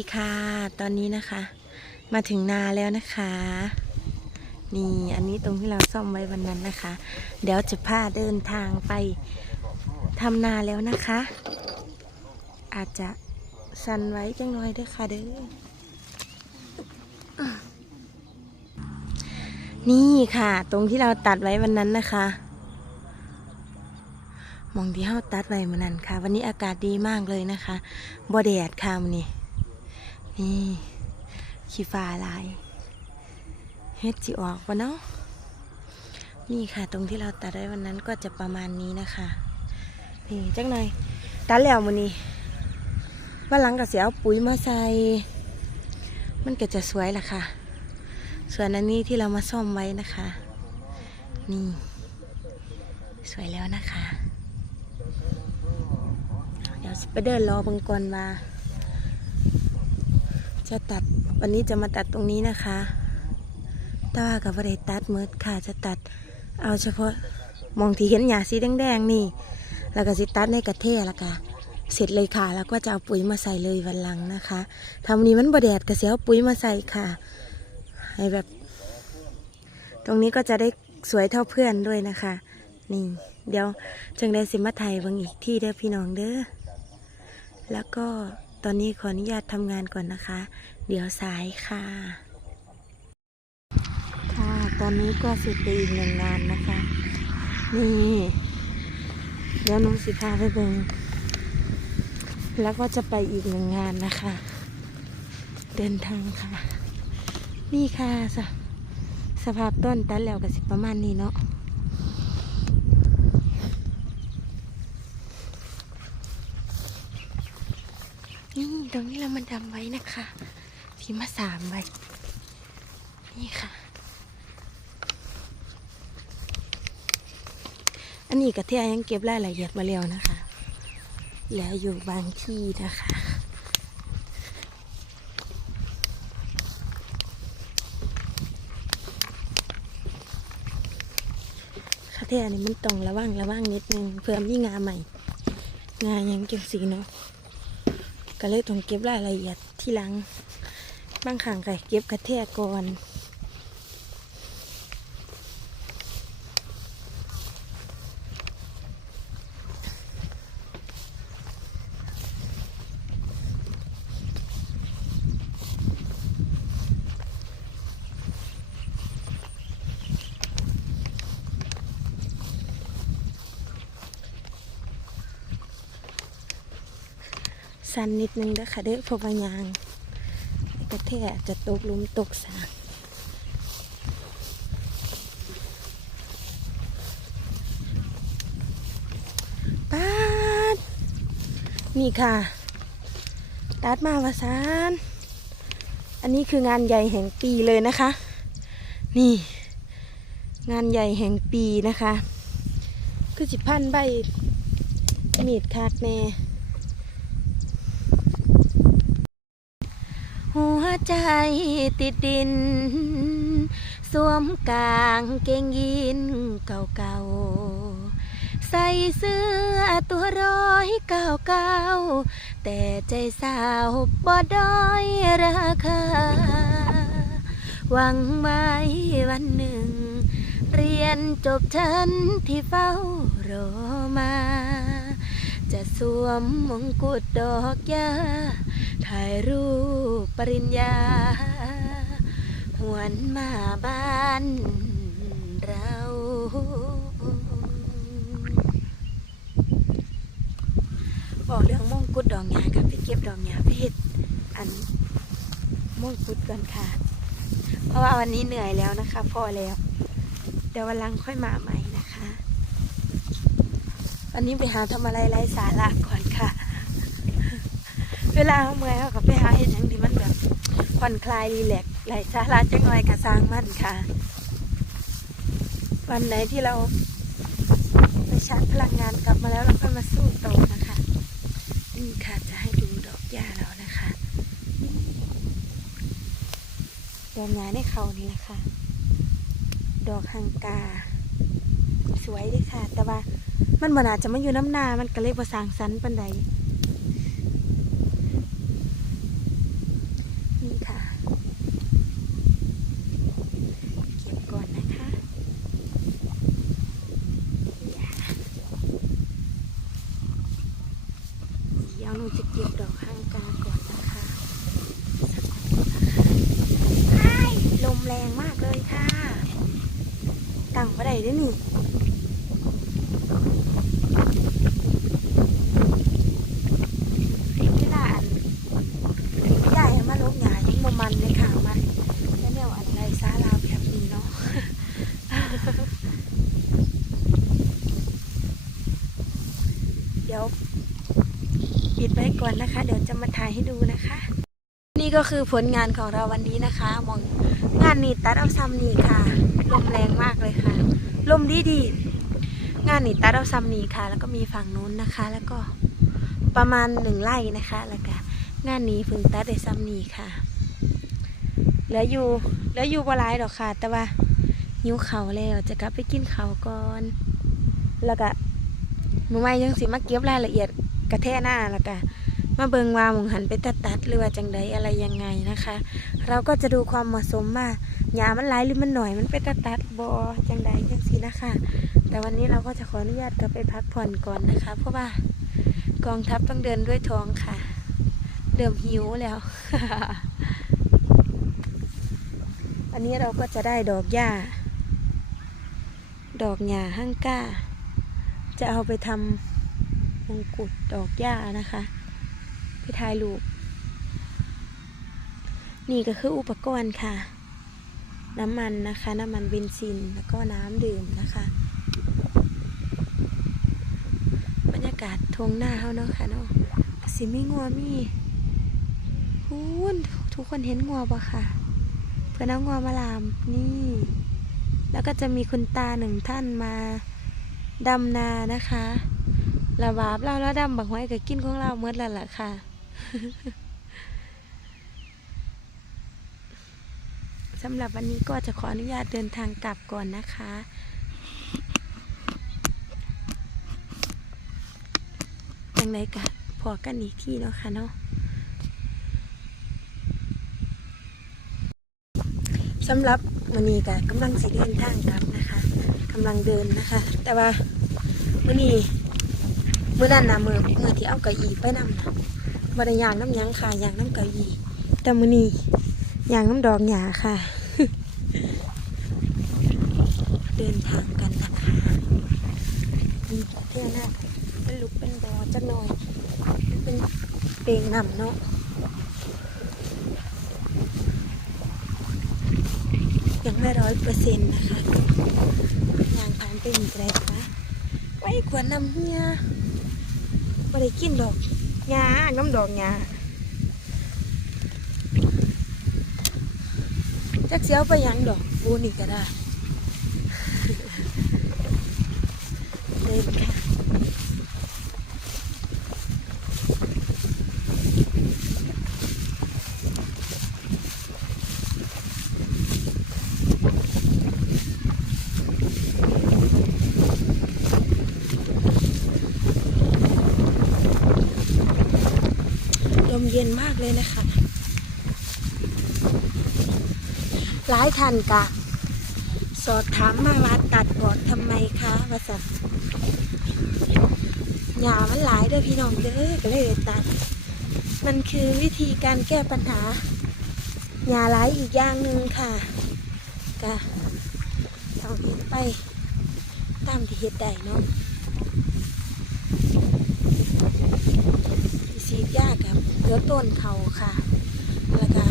ดีค่ะ ตอนนี้นะคะ มาถึงนาแล้วนะคะ นี่อันนี้ตรงที่เราซ่อมไว้วันนั้นนะคะ เดี๋ยวจะพาเดินทางไปทำนาแล้วนะคะ อาจจะสันไว้จังน้อยด้วยค่ะเด้อนี่ค่ะ ตรงที่เราตัดไว้วันนั้นนะคะมองที่เราตัดไว้วันนั้นค่ะ วันนี้อากาศดีมากเลยนะคะบ่แดดค่ะวันนี้ นี่ขี้ฟ้าลายเฮ็ดจิออกวะเนาะนี่ค่ะ ตรงที่เราตัดได้วันนั้นก็จะประมาณนี้นะคะนี่จังหน่อยตัดแล้วมือนี้วันหลังก็เสียเอาปุ๋ยมาใส่ มันก็จะสวยล่ะค่ะ ส่วนอันนี้ที่เรามาซ่อมไว้นะคะ นี่ สวยแล้วนะคะ เดี๋ยวไปเดินรอบังก่อนว่า จะตัดวันนี้จะมาตัดตรงนี้นะคะต่ว่ากับว่าได้ตัดเมิดค่ะจะตัดเอาเฉพาะมองที่เห็นหญ้าสีแดงๆนี่ แล้วก็สิตัดในกระเทะล้วก็เสร็จเลยค่ะ แล้วก็จะเอาปุ๋ยมาใส่เลยวันหลังนะคะทำนี้มันบดแดดก็เสียเอาปุ๋ยมาใส่ค่ะ ให้แบบ ตรงนี้ก็จะได้สวยเท่าเพื่อนด้วยนะคะ นี่ เดี๋ยวจึงได้สิมาไทยบางอีกที่เด้อพี่น้องเด้อแล้วก็ ตอนนี้ขออนุญาตทำงานก่อนนะคะ เดี๋ยวสายค่ะ ค่ะตอนนี้ก็เสร็จไปอีกหนึ่งงานนะคะ นี่ เดี๋ยวหน้องสิพาไปเบิงแล้วก็จะไปอีกหนึ่งงานนะคะ เดินทางค่ะ นี่ค่ะสสภาพต้นตันแล้วกับสิประมาณนี้เนาะ นี่ ตรงนี้เรามันดำไว้นะคะที่มาสามไว้นี่ค่ะ อันนี้กระเทียยังเก็บรายละเอียดมาแล้วนะคะ แล้วอยู่บางที่นะคะกระเทียนี่มันต้องระวังระวังนิดนึงเพื่อมีงาใหม่งายังเก็บสีเนาะ ก็เลยต้องเก็บรายละเอียดที่หลัง บางครั้งก็เก็บกระแทกก่อน สั้นนิดนึงเด้อค่ะเด้อพรายางกระเทะจะตกลุมตกสางป้าดนี่ค่ะ ตัดมาวาสานอันนี้คืองานใหญ่แห่งปีเลยนะคะ นี่ งานใหญ่แห่งปีนะคะ คือสิพันใบมีดคักแน่ หัว ใจติดดิน สวมกางเกงยีนเก่าๆ ใส่เสื้อตัวร้อยเก้าเก้าแต่ใจสาวบ่ด้อยราคา หวังไว้วันหนึ่ง เรียนจบฉันที่เฝ้ารอมา จะสวมมงกุฎดอกยา ถ่ายรูปปริญญา หวนมาบ้านเรา บอกเรื่องมงกุฎดอกหญ้ากับไปเก็บดอกหญ้าไปเฮ็ดอันมงกุฎก่อนค่ะ เพราะว่าวันนี้เหนื่อยแล้วนะคะ พอแล้ว เดี๋ยววันหลังค่อยมาใหม่นะคะ วันนี้ไปหาทำอะไรไร้สาระก่อน เวลาเขาเมื่อยเขาก็ไปหาเห็นอย่างที่มันแบบผ่อนคลายรีแลกไร้สาระจังหน่อยกระสร้างมันค่ะ วันไหนที่เราไปชาร์จพลังงานกลับมาแล้วเราก็มาสู้ต่อนะคะนี่ค่ะจะให้ดูดอกหญ้าเรานะคะดอกหญ้าในเขานี่แหละค่ะ ดอกฮังกา สวยเด้วยค่ะ แต่ว่ามันบนาจะมาอยู่น้ำนา มันก็เลยบ่สางสรรค์ปานใด เด้วยนี่เวลาอันใหญ่มาลกหงายยังบ่มันเลยค่ะมาแล้วแนวอันไรซาลาวแบบนี้เนาะ เดี๋ยวปิดไว้ ก่อนนะคะ เดี๋ยวจะมาถ่ายให้ดูนะคะ นี่ก็คือผลงานของเราวันนี้นะคะ มองงานนี้ตัดเอาซ้ำนี่ค่ะ ลมแรงมากเลยค่ะ ลมดีดีงานนี้ตัดเอาซ้ำนี่ค่ะ แล้วก็มีฝั่งนู้นนะคะ แล้วก็ประมาณหนึ่งไร่นะคะ แล้วก็งานนี้พึ่งตัดได้ซ้ำนี่ค่ะเหลืออยู่เหลืออยู่บ่หลายดอกค่ะ แต่ว่าหิวเขาแล้วจะกลับไปกินเขาก่อน แล้วก็มือไม่ยังสิมาเก็บรายละเอียดกระแทหน้าแล้วก็ มาเบิงว่าหมองหันไปตัดตัดหรือว่าจังใดอะไรยังไงนะคะ เราก็จะดูความเหมาะสมว่าหญ้ามันไหลหรือมันหน่อยมันไปตัดตัดบอจังใดจังสีนะคะ แต่วันนี้เราก็จะขออนุญาตกลับไปพักผ่อนก่อนนะคะ เพราะว่ากองทัพต้องเดินด้วยท้องค่ะเริ่มหิวแล้ว อันนี้เราก็จะได้ดอกหญ้า ดอกหญ้าห้างก้า จะเอาไปทำมงกุฎดอกหญ้านะคะ ไปถ่ายรูป นี่ก็คืออุปกรณ์ค่ะ น้ำมันนะคะ น้ำมันเบนซิน แล้วก็น้ำดื่มนะคะ บรรยากาศทงหน้าเขาเนาะค่ะเนาะสิมีงัวมีพูนทุกคนเห็นงัวปะค่ะ เพื่อนเอางัวมาลามนี่ แล้วก็จะมีคุณตาหนึ่งท่านมาดำนานะคะระบาบเราแล้วดำบักไว้กับกินของเราเมื่อแล้วล่ะค่ะ สำหรับวันนี้ก็จะขออนุญาตเดินทางกลับก่อนนะคะยังไงกะพอกันอีกที่เนาะค่ะเนาะสำหรับวันนี้กะกำลังสิเดินทางกลับนะคะกำลังเดินนะคะ แต่ว่าวันนี้เมื่อนั้นนะมือมือที่เอาก้าอี้ไปนำ บริยางน้ำยังค่ะยางน้ำเก้าอี้แต่มือนี้ยางน้ำดอกหยาค่ะ เดินทางกันนะคะนี่เที่ยวหน้าเป็นลุกเป็นบอจักหน่อย เป็นเปลงนำเนาะยังไม่ร้อยเปอร์เซ็นต์นะคะยางผ่านไปอีกแล้วคะไว้ควรนำเฮียไม่ได้กินดอก หญ้าน้ำดอกหญ้าจักเสียวไปหยังดอกบูนี่ก็ได้ เย็นมากเลยนะคะหลายท่านกะ สอบถามมาว่าตัดบอดทำไมคะว่าสัหญ้ามันหลายเด้อพี่น้องเด้อก็เลยตัด มันคือวิธีการแก้ปัญหาหญ้าหลายอีกอย่างหนึ่งค่ะกะต้องเห็นไปตามที่เฮ็ดได้เนาะ ลือต้นเขาค่ะแล้วก็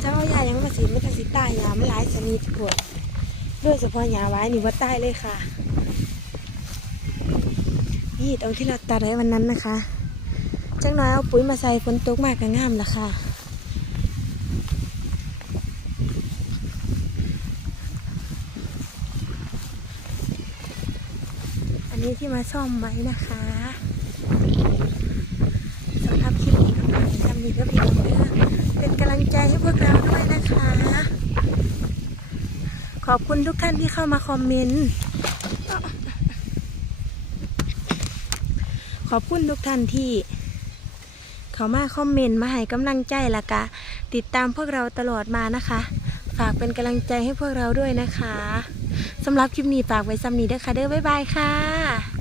เจ้ายายังมาสีไม่ตัดสิตายยามันหลายชนิดพวกโดยเฉพาะยาไว้นี่ว่าตายเลยค่ะ นี่ตรงที่เราตัดไว้วันนั้นนะคะจังน้อยเอาปุ๋ยมาใส่ฝนตกมากก็งามละค่ะอันนี้ที่มาซ่อมไว้นะคะสำหรับคลิปนี้ก็ ฝากทำดีก็พี่น้องเด้อเป็นกำลังใจให้พวกเราด้วยนะคะ ขอบคุณทุกท่านที่เข้ามาคอมเมนต์ ขอบคุณทุกท่านที่ เขามาคอมเมนต์มาให้กำลังใจละกะ ติดตามพวกเราตลอดมานะคะ ฝากเป็นกำลังใจให้พวกเราด้วยนะคะสำหรับคลิปนี้ฝากไว้ซ้ำนี้ด้วยค่ะเด้อบ๊ายบายค่ะ